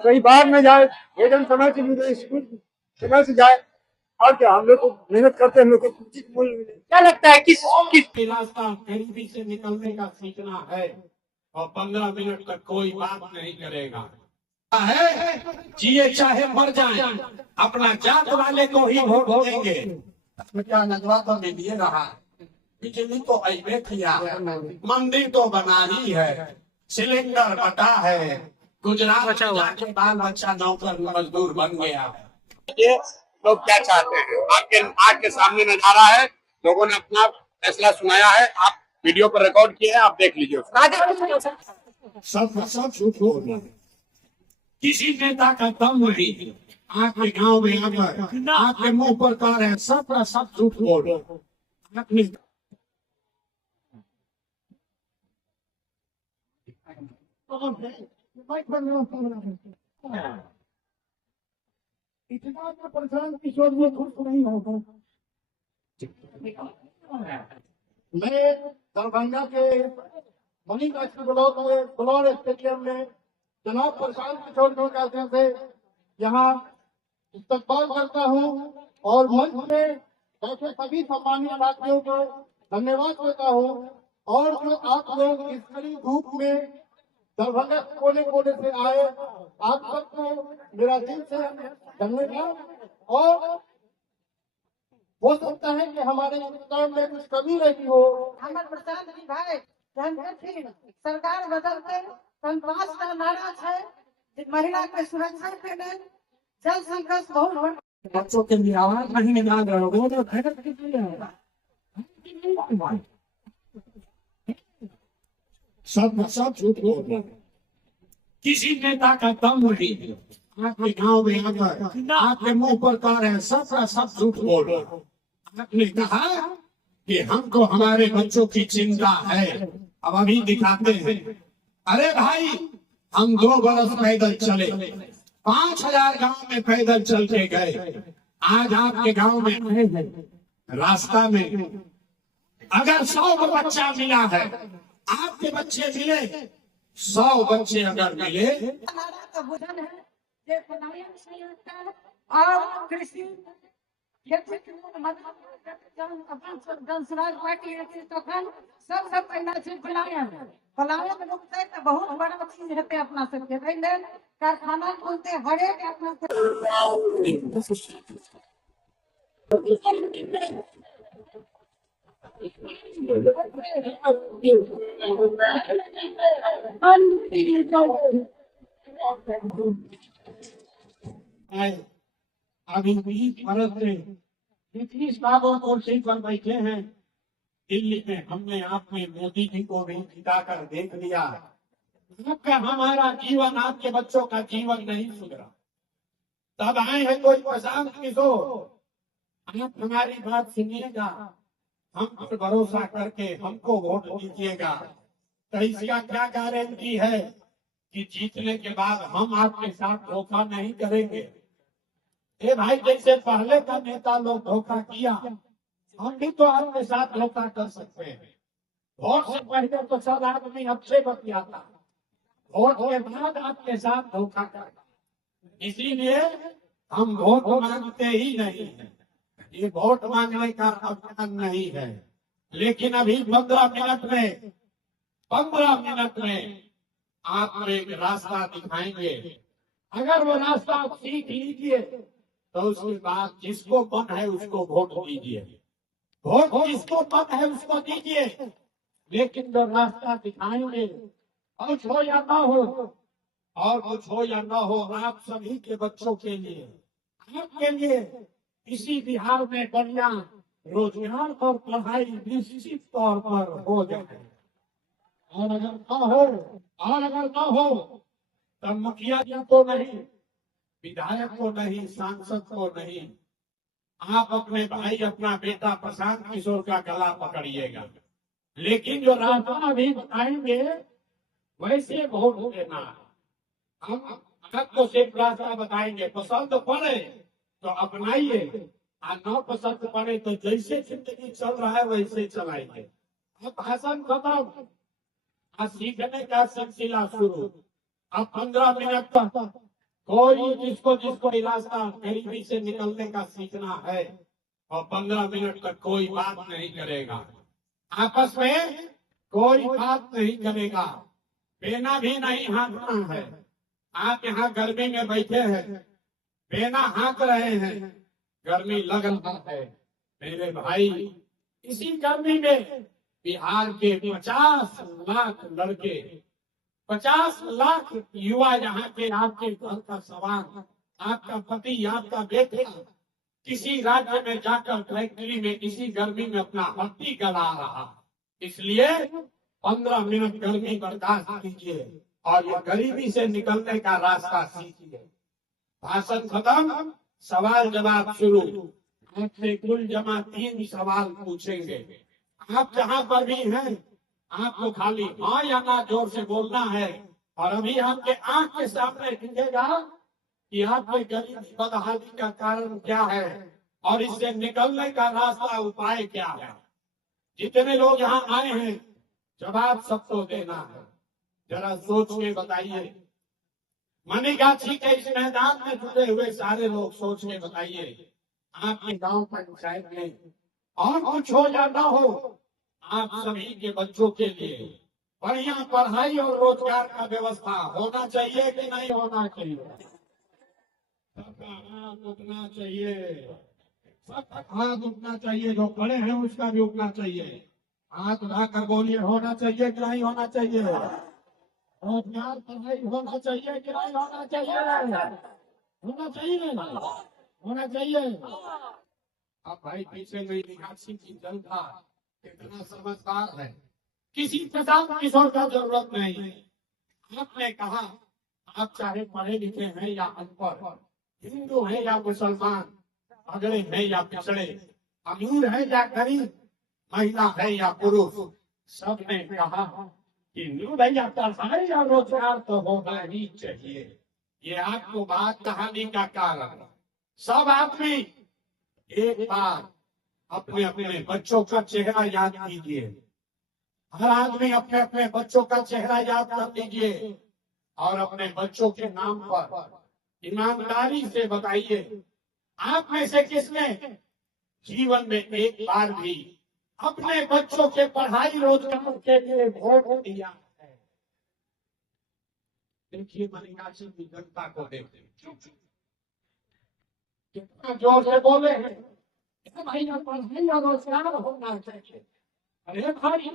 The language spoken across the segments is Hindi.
कहीं बाहर में जाए, भोजन समय से मिले, स्कूल समय से जाए, और क्या हम लोग को मेहनत करते हैं, हम लोग को उचित मूल्य मिले। क्या लगता है किस रास्ता गरीबी से निकलने का सीखना है और 15 मिनट तक कोई बात नहीं करेगा है, जिए चाहे मर जाए, अपना जात वाले को ही वोट देंगे। क्या नजवा तो नहीं दिए रहा, बिजली तो अबे किया है, मंदिर तो बना ही है, सिलेंडर बटा है, गुजरात जाके बाल बच्चा नौकर मजदूर बन गया है। ये लोग क्या चाहते हैं, आपके आंख के सामने नजारा है, लोगों ने अपना फैसला सुनाया है, आप वीडियो पर रिकॉर्ड किए हैं, आप देख लीजिए। सब झूठ हो गया, किसी नेता का दम नहीं। आपके गांव में आकर आपके मुंह पर कह रहे हैं सब झूठ बोल आपने इतना परेशान किशोर में खुश नहीं होगा। मैं दरभंगा के मणिकास्त्री ब्लॉक स्टेडियम में जनाब प्रशांत किशोर के माध्यम से यहाँ इस्तकबाल करता हूँ और मंच में बैठे सभी सम्मानित साथियों को धन्यवाद देता हूँ। और जो आप लोग इस कड़ी धूप में दरभंगा कोने कोने से आए, आप सबको मेरा दिल से धन्यवाद। और हो सकता है कि हमारे इंतजाम में कुछ कमी रही हो। हमारे प्रशांत जी भाई सरकार बदलते संतवास का नारा है, महिला के सुरक्षा के लिए जल संघर्ष बहुत बच्चों के लिए आवाज नहीं निकाल रहे हो, सब झूठ बोल रहे, किसी नेता का दम नहीं है। आपके गांव में आकर आपके मुंह पर कह रहे हैं सब झूठ बोल रहे। आपने कहा कि हमको हमारे बच्चों की चिंता है, अब अभी दिखाते हैं। अरे भाई, हम 2 बरस पैदल चले, 5000 गांव में पैदल चल के गए। आज आपके गांव में रास्ता में अगर 100 बच्चा मिला है, आपके बच्चे मिले, 100 बच्चे अगर मिले, हमारा तो भोजन है और कृषि पार्टी तो सबसे पहला चीज पलायन रुकते तो बहुत बड़ा चीज है अपना सबके कारखाना खोलते हरेक अपना अभी 20 बरस से 30 सालों को सीट पर बैठे हैं दिल्ली में, हमने आपने मोदी जी को भी जिताकर देख लिया। हमारा जीवन आपके बच्चों का जीवन नहीं सुधरा, तब आए हैं कोई प्रशांत किशोर, आप हमारी बात सुनिएगा, हम पर भरोसा करके हमको वोट दीजिएगा। तो इसका क्या गारंटी है कि जीतने के बाद हम आपके साथ धोखा नहीं करेंगे। ये भाई, जैसे पहले का नेता लोग धोखा किया, हम भी तो आपके साथ धोखा कर सकते हैं। वोट से पहले तो सब आदमी अच्छे बतियाता, वोट के बाद आपके साथ धोखा करता, इसीलिए हम वोट मांगते ही नहीं है। ये वोट मांगने का अभियान नहीं है। लेकिन अभी 15 मिनट में आप एक रास्ता दिखाएंगे। अगर वो रास्ता आप सीख लीजिए तो उसके बाद जिसको मन है उसको वोट दीजिए, वोट जिसको मन है उसको दीजिए। लेकिन जो रास्ता दिखाएंगे, कुछ हो या ना हो, और कुछ हो या ना हो, आप सभी के बच्चों के लिए, आपके लिए इसी बिहार में बढ़िया रोजगार और पढ़ाई निश्चित तौर पर हो जाए। और अगर न हो तब मुखिया जी को नहीं, विधायक को नहीं, सांसद को नहीं, आप अपने भाई, अपना बेटा प्रशांत किशोर का गला पकड़िएगा। लेकिन जो रास्ता अभी बताएंगे वैसे वोट देना। हम आपको सिर्फ रास्ता बताएंगे, पसंद पड़े तो अपनाइए, और न पसंद पड़े तो जैसे जिंदगी चल रहा है वैसे चलाएंगे। अब भाषण खत्म, सीखने का सिलसिला शुरू। अब 15 मिनट तक कोई जिसको जिसको रास्ता गरीबी से निकलने का सीखना है और 15 मिनट तक कोई बात नहीं करेगा, आपस में कोई बात नहीं करेगा, बेना भी नहीं हाँकना है। आप यहाँ गर्मी में बैठे हैं, बेना हाँक रहे हैं, गर्मी लग रहा है। मेरे भाई, इसी गर्मी में बिहार के 50 लाख लड़के, 50 लाख युवा यहाँ के आपके घर का सवाल, आपका पति, आपका बेटा किसी राज्य में जाकर फैक्ट्री में इसी गर्मी में अपना हड्डी गला रहा। इसलिए 15 मिनट गर्मी बर्दाश्त कीजिए और ये गरीबी से निकलने का रास्ता सीखिए। भाषण खत्म, सवाल जवाब शुरू। आपसे कुल जमा 3 सवाल पूछेंगे। आप जहाँ पर भी हैं, आपको खाली हाँ या ना जोर से बोलना है। और अभी आपके आंख के सामने दिखेगा कि आपके गरीबी बदहाली का कारण क्या है और इससे निकलने का रास्ता, उपाय क्या है। जितने लोग यहाँ आए हैं, जवाब सबको देना है। जरा सोच के बताइए। मनीगाछी के इस मैदान में जुटे हुए सारे लोग सोच के बताइए, आपके गांव पंचायत में और कुछ हो या ना हो, आप सभी के बच्चों के लिए बढ़िया पढ़ाई और रोजगार का व्यवस्था होना चाहिए कि नहीं होना चाहिए? सबका हाथ उठना चाहिए, सबका हाथ उठना चाहिए। जो बड़े हैं उसका भी उठना चाहिए। हाथ उठाकर बोलिए, होना चाहिए कि नहीं होना चाहिए? रोजगार पढ़ाई होना चाहिए कि नहीं होना चाहिए? होना चाहिए, होना चाहिए। अब भाई पीछे नहीं निकासी की जनता कितना समझदार है, किसी प्रकार किशोर का जरूरत नहीं। आपने कहा आप चाहे पढ़े लिखे हैं या अनपढ़, हिंदू है या मुसलमान, अगड़े हैं या पिछड़े, अमीर है या गरीब, महिला है या पुरुष, सबने कहा कि भैया पढ़ाई या रोजगार तो होना ही चाहिए। ये आपको बात कहानी का कारण। सब आदमी एक बार अपने अपने बच्चों का चेहरा याद कीजिए। हर आदमी अपने अपने बच्चों का चेहरा याद कर लीजिए और अपने बच्चों के नाम पर ईमानदारी से बताइए, आप में से किसने जीवन में एक बार भी अपने बच्चों के पढ़ाई रोजगार के लिए वोट दिया है? देखिए मनीगाछी की जनता को देखते कितना जोर से बोले हैं, भाई पढ़ाई और रोजगार होना चाहिए। अरे भाई,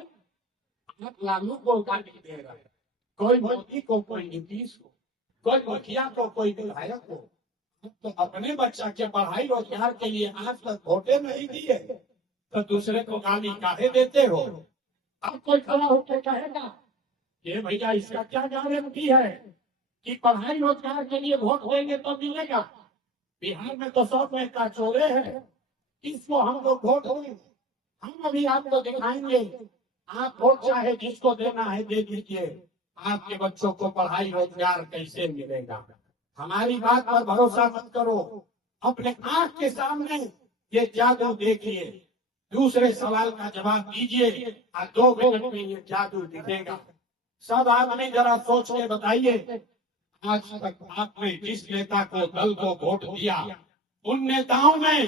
आप लालू को गाली दे रहे हैं, कोई मोदी को, कोई नीतीश को, कोई मुखिया को, कोई विधायक को। तो अपने बच्चा के पढ़ाई रोजगार के लिए आज तक वोटे नहीं दिए, तो दूसरे को गाली काहे देते हो? अब कोई खड़ा होकर कहेगा ये भैया इसका क्या गारंटी है कि पढ़ाई रोजगार के लिए वोट देंगे तो मिलेगा? बिहार में तो 100 रुपए का चोरे है, इसको हम लोग वोट देंगे। हम अभी आपको दिखाएंगे, आप वोट चाहे जिसको देना है दे दीजिए, आपके बच्चों को पढ़ाई रोजगार कैसे मिलेगा? हमारी बात पर भरोसा मत करो, अपने आंख के सामने ये जादू देखिए। दूसरे सवाल का जवाब दीजिए और 2 मिनट में ये जादू दिखेगा। सब आदमी जरा सोच के बताइए, आज तक आपने जिस नेता को, दल को वोट दिया, उन नेताओं ने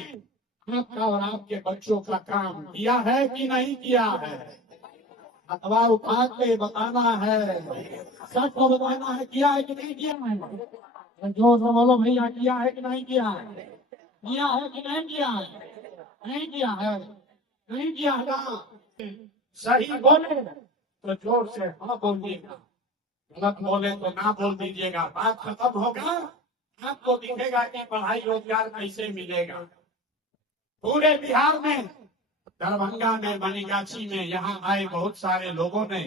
आपका और आपके बच्चों का काम किया है कि नहीं किया है? अथवा उठा के बताना है, सबको बताना है किया है कि नहीं किया है। जो बोलो भैया, किया है कि नहीं किया है? किया है कि नहीं किया है? नहीं किया है, नहीं किया है। सही बोले तो जोर से हाँ बोलिएगा, गलत बोले तो ना बोल दीजिएगा। बात खत्म होगा, आपको दिखेगा कि पढ़ाई रोजगार कैसे मिलेगा। पूरे बिहार में, दरभंगा में, मनीगाछी में, यहाँ आए बहुत सारे लोगों ने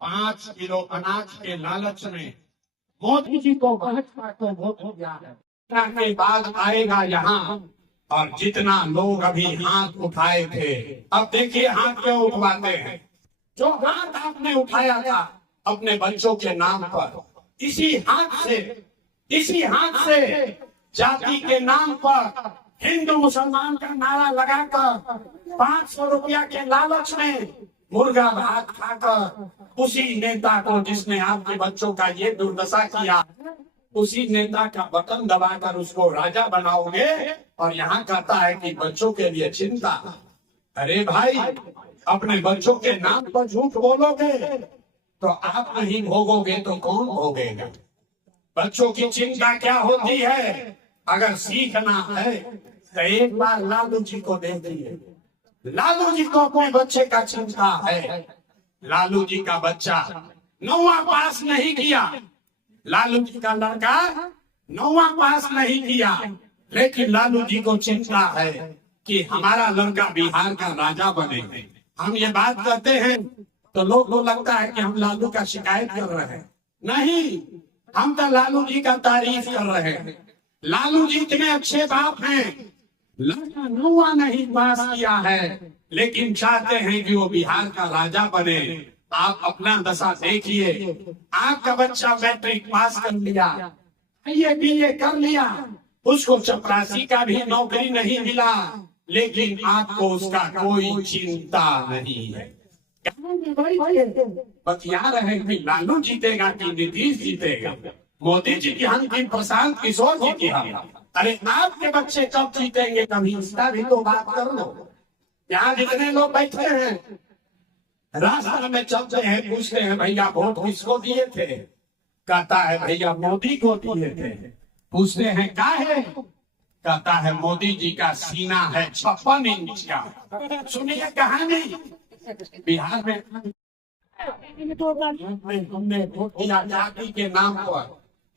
5 किलो अनाज के लालच में मोदी जी को भाजपा को वोट दिया है। के बाद आएगा यहाँ, और जितना लोग अभी हाथ उठाए थे, अब देखिए हाथ क्यों उठवाते हैं। जो हाथ आपने उठाया था अपने बच्चों के नाम पर, इसी हाथ से जाति के नाम पर हिंदू मुसलमान का नारा लगाकर 500 रुपया के लालच में मुर्गा भात खाकर उसी नेता को, जिसने आपके बच्चों का ये दुर्दशा किया, उसी नेता का बटन दबाकर उसको राजा बनाओगे और यहाँ कहता है कि बच्चों के लिए चिंता। अरे भाई, अपने बच्चों के नाम पर झूठ बोलोगे तो आप नहीं भोगोगे तो कौन भोगेगा? बच्चों की चिंता क्या होती है? अगर सीखना है तो एक बार लालू जी को देखिए। लालू जी को अपने बच्चे का चिंता है। लालू जी का बच्चा 9वां पास नहीं किया, लालू जी का लड़का 9वां पास नहीं किया, लेकिन लालू जी को चिंता है कि हमारा लड़का बिहार का राजा बने। हम ये बात करते हैं तो लोग को लगता है कि हम लालू का शिकायत कर रहे हैं। नहीं, हम तो लालू जी का तारीफ कर रहे हैं। लालू जी इतने अच्छे बाप हैं, लड़का 9वां नहीं पास किया है, लेकिन चाहते हैं कि वो बिहार का राजा बने। आप अपना दशा देखिए, आपका बच्चा मैट्रिक पास कर लिया, BA कर लिया, उसको चपरासी का भी नौकरी नहीं मिला, लेकिन आपको उसका कोई चिंता नहीं है। बतिया रहे कि लालू जीतेगा कि नीतीश जीतेगा, मोदी जी की अंतिम प्रशांत किशोर जी की। अरे आपके बच्चे कब जीतेंगे, कभी इसका भी तो बात कर लो। यहाँ जितने लोग बैठे हैं, रास्ते में चलते हैं, पूछते हैं भैया वोट किसको दिए थे? कहता है भैया मोदी को दिए थे। पूछते हैं क्या है? कहता है मोदी जी का सीना है 56 इंच का। सुनिए कहानी। बिहार में हमने वोट दिया जाति के नाम पर।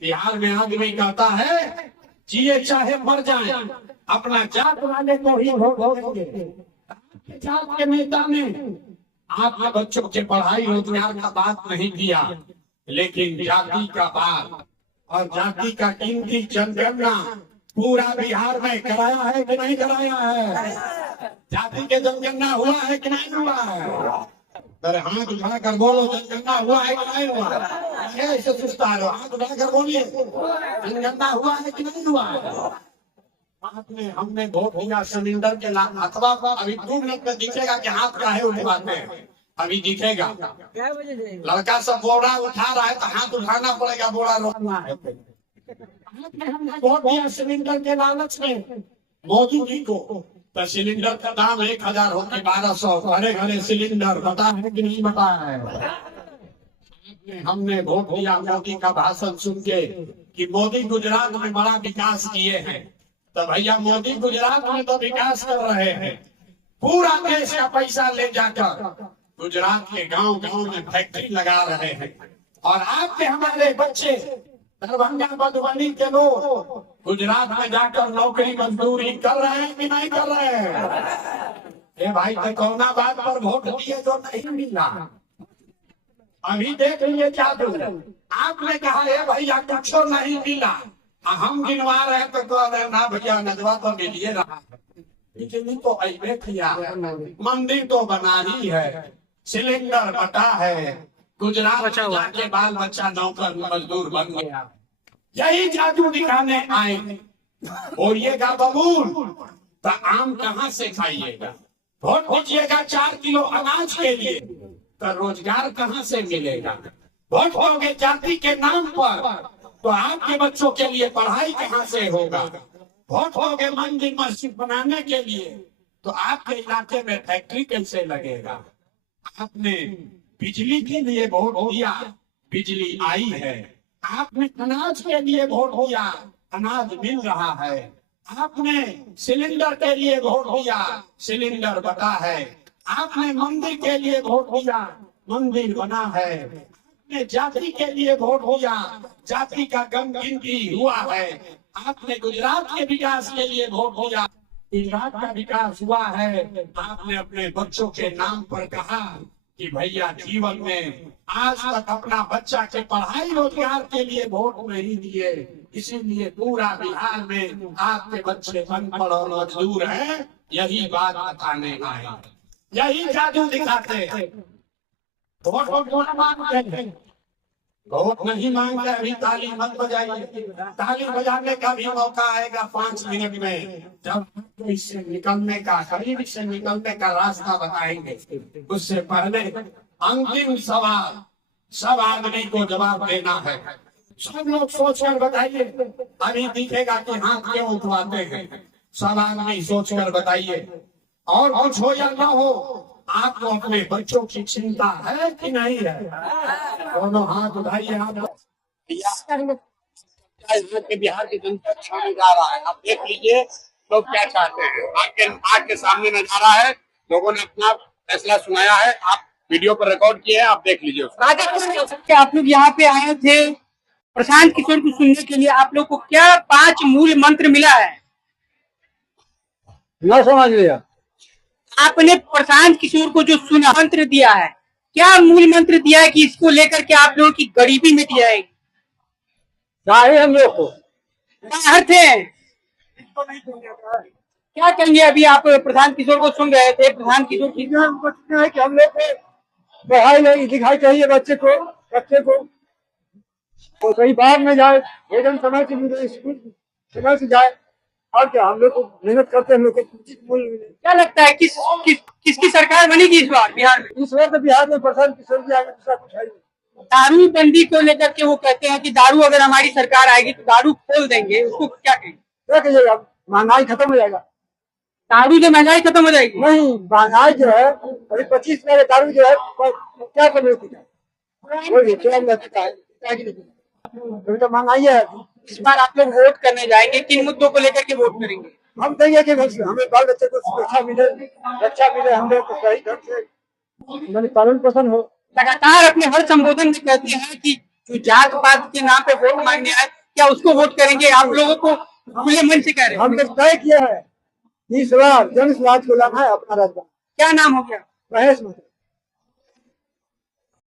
बिहार में आदमी कहता है जिए चाहे मर जाए, अपना जात वाले को ही वोट देंगे। जात के नेता ने आपके बच्चों के पढ़ाई रोजगार का बात नहीं किया, लेकिन जाति का बात और जाति का कीमती जनगणना पूरा बिहार में कराया है कि नहीं कराया है? जाति के जनगणना हुआ है कि नहीं हुआ है? अरे हाथ उठाकर बोलो, जनगणना हुआ है कि नहीं हुआ? ऐसे सुस्ता रहो, हाथ उठाकर बोलिए, जनगणना हुआ है कि नहीं हुआ है? हमने वोट दिया सिलेंडर के नाम। अथवा अभी 2 मिनट में दिखेगा कि हाथ काहे उठवाते हैं, अभी दिखेगा। लड़का सब बोरा उठा रहा है तो हाथ उठाना पड़ेगा, बोरा रोकना है। हमने वोट दिया सिलेंडर के लालच में मोदी जी को, तो सिलेंडर का दाम 1000 होकर 1200, घरे घरे सिलेंडर। बता है कि नहीं बता है? हमने वोट दिया मोदी का भाषण सुन के कि मोदी गुजरात में बड़ा विकास किए हैं। तो भैया मोदी गुजरात में तो विकास कर रहे हैं, पूरा देश का पैसा ले जाकर गुजरात के गांव-गांव में फैक्ट्री लगा रहे हैं। और आपके हमारे बच्चे दरभंगा मधुबनी के लोग गुजरात में जाकर नौकरी मजदूरी कर रहे हैं कि नहीं कर रहे हैं? ये भाई तो कौना बात पर वोट दिए जो नहीं मिला। अभी देख लीजिए क्या दूर, आपने कहा है भैया कुछ नहीं मिला, हम गिनवा रहे तो कह रहे ना भैया नजवा तो मिलिए रहा है, बिजली तो अबे किया है, मंदिर तो बना ही है, सिलेंडर बटा है, गुजरात जाके बाल बच्चा नौकर मजदूर बन गया। यही जादू दिखाने आए। बोलिएगा बबूल तो आम कहाँ से खाइएगा? वोट दीजिएगा 4 किलो अनाज के लिए तो रोजगार कहाँ से मिलेगा? वोट दोगे जाति के नाम पर तो आपके बच्चों के लिए पढ़ाई कहाँ से होगा? वोट दोगे मंदिर मस्जिद बनाने के लिए तो आपके इलाके में फैक्ट्री कैसे लगेगा? आपने बिजली के लिए वोट दिया, बिजली आई है। आपने अनाज के लिए वोट दिया, अनाज मिल रहा है। आपने सिलेंडर के लिए वोट दिया, सिलेंडर बटा है। आपने मंदिर के लिए वोट दिया, मंदिर बना है। आपने जाति के लिए वोट दिया, जाति का गिनती हुआ है। आपने गुजरात के विकास के लिए वोट दिया, गुजरात का विकास हुआ है। आपने अपने बच्चों के नाम पर कहा कि भैया जीवन में आज तक अपना बच्चा के पढ़ाई रोजगार के लिए वोट नहीं दिए, इसीलिए पूरा बिहार में आपके बच्चे अनपढ़ और मजदूर हैं। यही बात बताने आए, यही जादू दिखाते हैं। वोट नहीं मांगते, अभी ताली मत बजाइए। ताली बजाने का भी मौका आएगा 5 मिनट में, जब इससे निकलने का, गरीबी से निकलने का रास्ता बताएंगे। उससे पहले अंतिम सवाल सब आदमी को जवाब देना है। सब लोग सोचकर बताइए। अभी दिखेगा कि हाथ क्यों उठवाते हैं, सब आदमी सोचकर बताइए। और कुछ हो या ना हो, आपको अपने बच्चों की चिंता है कि नहीं है? दोनों हाथ उठाइए आप। यहाँ के बिहार की जनता छाने जा रहा है, आप देख लीजिए लोग क्या चाहते हैं। आग के सामने नजारा है, लोगों ने अपना फैसला सुनाया है, आप वीडियो पर रिकॉर्ड किए हैं, आप देख लीजिए। आप लोग यहाँ पे आए थे प्रशांत किशोर को सुनने के लिए, आप लोग को क्या 5 मूल मंत्र मिला है? ना समझ लिया। आपने प्रशांत किशोर को जो सुना मंत्र दिया है, क्या मूल मंत्र दिया है कि इसको लेकर के आप लोगों की गरीबी मिट जाएगी? चाहिए हम लोग को। बाहर थे, क्या कहेंगे? अभी आप प्रशांत किशोर को सुन रहे थे, प्रशांत किशोर की है कि हम लोग को पढ़ाई नहीं लिखाई चाहिए, बच्चे को तो कहीं बाहर में जाए, भोजन समय से मिले, स्कूल समय से जाए, और क्या हम लोग को मेहनत करते हैं, हम लोग को उचित मूल्य मिले। क्या लगता है किसकी सरकार बनेगी इस बार बिहार में? इस बार तो बिहार में प्रशांत किशोर जी आगे दूसरा कुछ है नहीं। दारू बंदी को लेकर के वो कहते हैं कि दारू अगर हमारी सरकार आएगी तो दारू खोल देंगे, उसको क्या कहेंगे? क्या कहिएगा, महंगाई खत्म हो जाएगा। दारू से महंगाई खत्म हो जाएगी? नहीं, महंगाई जो है अभी 25 रुपए का दारू जो है क्या कर अभी तो महंगाई है। इस बार आप लोग वोट करने जाएंगे, किन मुद्दों को लेकर के वोट करेंगे? हम देंगे कि हमें बाल बच्चे को सुरक्षा मिले, रक्षा मिले, हम लोग को सही ढंग से पालन पोषण हो। लगातार अपने हर संबोधन में कहते हैं कि जो जात पात के नाम पे वोट मांगने आए, क्या उसको वोट करेंगे? आप लोगों को खुले मन से कह रहे हैं। हम लोग तय किया है, इस बार जन स्वराज को लाना है अपना राजधानी। क्या नाम हो गया? महेश